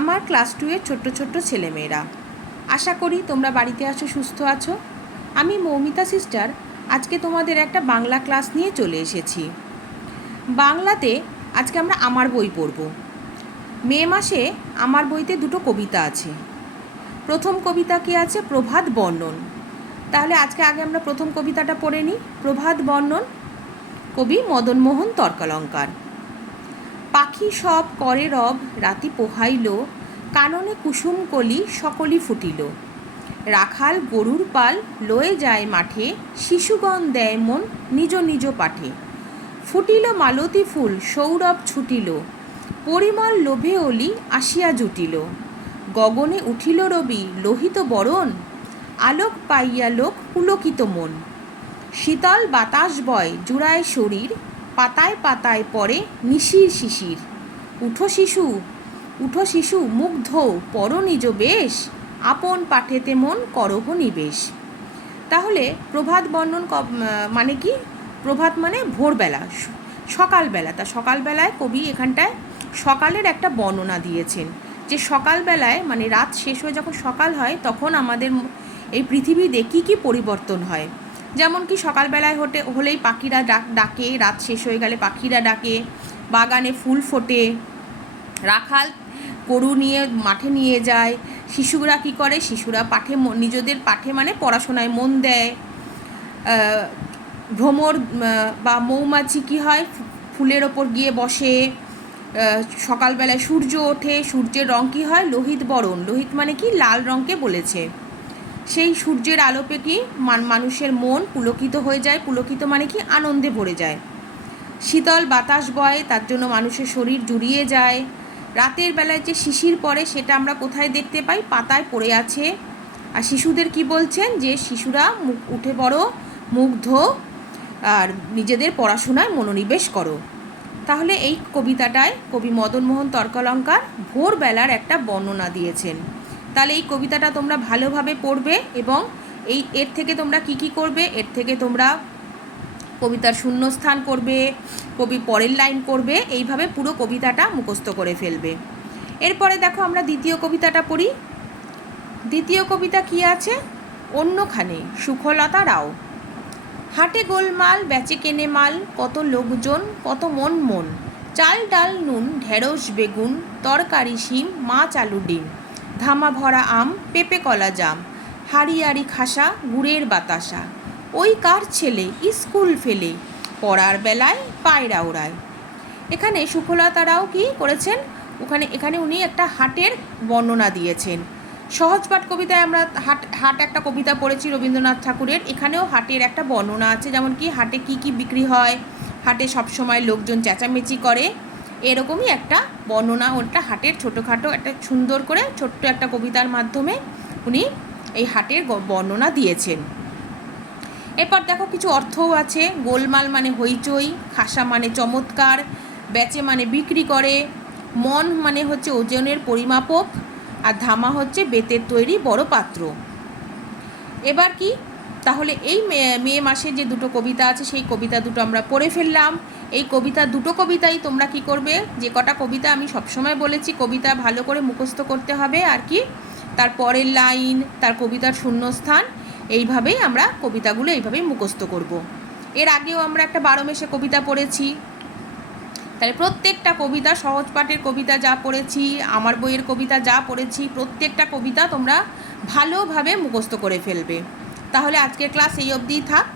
আমার ক্লাস 2-এর ছোট্ট ছোট্ট ছেলেমেয়েরা, আশা করি তোমরা বাড়িতে আছো, সুস্থ আছো। আমি মৌমিতা সিস্টার আজকে তোমাদের একটা বাংলা ক্লাস নিয়ে চলে এসেছি। বাংলাতে আজকে আমরা আমার বই পড়ব। মে মাসে আমার বইতে দুটো কবিতা আছে। প্রথম কবিতা কি আছে? প্রভাত বর্ণন। তাহলে আজকে আগে আমরা প্রথম কবিতাটা পড়ে নিই। প্রভাত বর্ণন, কবি মদনমোহন তর্কালঙ্কার। পাখি সব করে রব, রাতি পোহাইল, কাননে কুসুম কলি সকলি ফুটিল। রাখাল গরুর পাল লয়ে যায় মাঠে, শিশুগণ দেয় মন নিজ নিজ পাঠে। ফুটিল মালতী ফুল সৌরভ ছুটিল, পরিমল লোভে অলি আসিয়া জুটিল। গগনে উঠিল রবি লোহিত বরণ, আলোক পাইয়া লোক পুলকিত মন। শীতল বাতাস বয় জুড়ায় শরীর, পাতায় পাতায় পড়ে নিশির শিশির। উঠো শিশু, উঠো শিশু মুগ্ধ পর নিজ বেশ, আপন পাঠেতে মন করহ নিবেশ। তাহলে প্রভাত বর্ণন মানে কি? প্রভাত মানে ভোরবেলা, সকালবেলা। তা সকালবেলায় কবি এখানটায় সকালের একটা বর্ণনা দিয়েছেন, যে সকালবেলায় মানে রাত শেষ হয়ে যখন সকাল হয় তখন আমাদের এই পৃথিবীতে কী কী পরিবর্তন হয়। যেমন কি সকালবেলায় হলেই পাখিরা ডাকে, রাত শেষ হয়ে গেলে পাখিরা ডাকে, বাগানে ফুল ফোটে, রাখাল গরু নিয়ে মাঠে নিয়ে যায়, শিশুরা কী করে? শিশুরা নিজেদের পাঠে মানে পড়াশোনায় মন দেয়। ভ্রমর বা মৌমাছি কী হয়? ফুলের ওপর গিয়ে বসে। সকালবেলায় সূর্য ওঠে, সূর্যের রং কী হয়? লোহিত বরণ। লোহিত মানে কি? লাল রঙকে বলেছে। সেই সূর্যের আলোপে কি মানুষের মন পুলকিত হয়ে যায়। পুলকিত মানে কি? আনন্দে ভরে যায়। শীতল বাতাস বয়, তার জন্য মানুষের শরীর জুড়িয়ে যায়। রাতের বেলায় যে শিশির পড়ে সেটা আমরা কোথায় দেখতে পাই? পাতায় পড়ে আছে। আর শিশুদের কি বলছেন? যে শিশুরা উঠে পড়ো, মুগ্ধ, আর নিজেদের পড়াশোনায় মনোনিবেশ করো। তাহলে এই কবিতাটায় কবি মদনমোহন তর্কালঙ্কার ভোরবেলার একটা বর্ণনা দিয়েছেন। তাহলে এই কবিতাটা তোমরা ভালোভাবে পড়বে এবং এর থেকে তোমরা কি করবে? এর থেকে তোমরা কবিতার শূন্যস্থান করবে, কবি পরের লাইন করবে, এইভাবে পুরো কবিতাটা মুখস্থ করে ফেলবে। এরপরে দেখো আমরা দ্বিতীয় কবিতাটা পড়ি। দ্বিতীয় কবিতা কি আছে? অন্যখানে, সুখলতা রাও। হাটে গোলমাল বেচে কেনে মাল, কত লোকজন কত মন মন। চাল ডাল নুন ঢেঁড়স বেগুন, তরকারি শিম মাছ আলু ডিম। ধামা ভরা আম পেঁপে কলা জাম, হাড়িয়ারি খাসা গুড়ের বাতাসা। ওই কার ছেলে স্কুল ফেলে, পড়ার বেলায় পায়রা ওড়ায়। এখানে সুখলতারাও কি করেছেন? এখানে উনি একটা হাটের বর্ণনা দিয়েছেন। সহজপাঠ কবিতায় আমরা হাট একটা কবিতা পড়েছি রবীন্দ্রনাথ ঠাকুরের। এখানেও হাটের একটা বর্ণনা আছে, যেমন কি হাটে কি বিক্রি হয়, হাটে সবসময় লোকজন চেঁচামেচি করে, এরকমই একটা বর্ণনা ওটা হাটের ছোটোখাটো একটা সুন্দর করে ছোট্ট একটা কবিতার মাধ্যমে উনি এই হাটের বর্ণনা দিয়েছেন। এরপর দেখো কিছু অর্থও আছে। গোলমাল মানে হইচই, খাসা মানে চমৎকার, বেচে মানে বিক্রি করে, মন মানে হচ্ছে ওজনের পরিমাপক, আর ধামা হচ্ছে বেতের তৈরি বড় পাত্র। এবার কি? তাহলে এই মে মাসে যে দুটো কবিতা আছে সেই কবিতা দুটো আমরা পড়ে ফেললাম। এই দুটো কবিতাই তোমরা কি করবে? যে কটা কবিতা আমি সবসময় বলেছি কবিতা ভালো করে মুখস্থ করতে হবে, আর কি তার পরের লাইন, তার কবিতার শূন্যস্থান, এইভাবেই আমরা কবিতাগুলো এইভাবেই মুখস্থ করব। এর আগেও আমরা একটা 12 মেশে কবিতা পড়েছি। তাহলে প্রত্যেকটা কবিতা, সহজ পাঠের কবিতা যা পড়েছি, আমার বইয়ের কবিতা যা পড়েছি, প্রত্যেকটা কবিতা তোমরা ভালোভাবে মুখস্থ করে ফেলবে। তাহলে আজকের ক্লাস এই অবধিই থাক।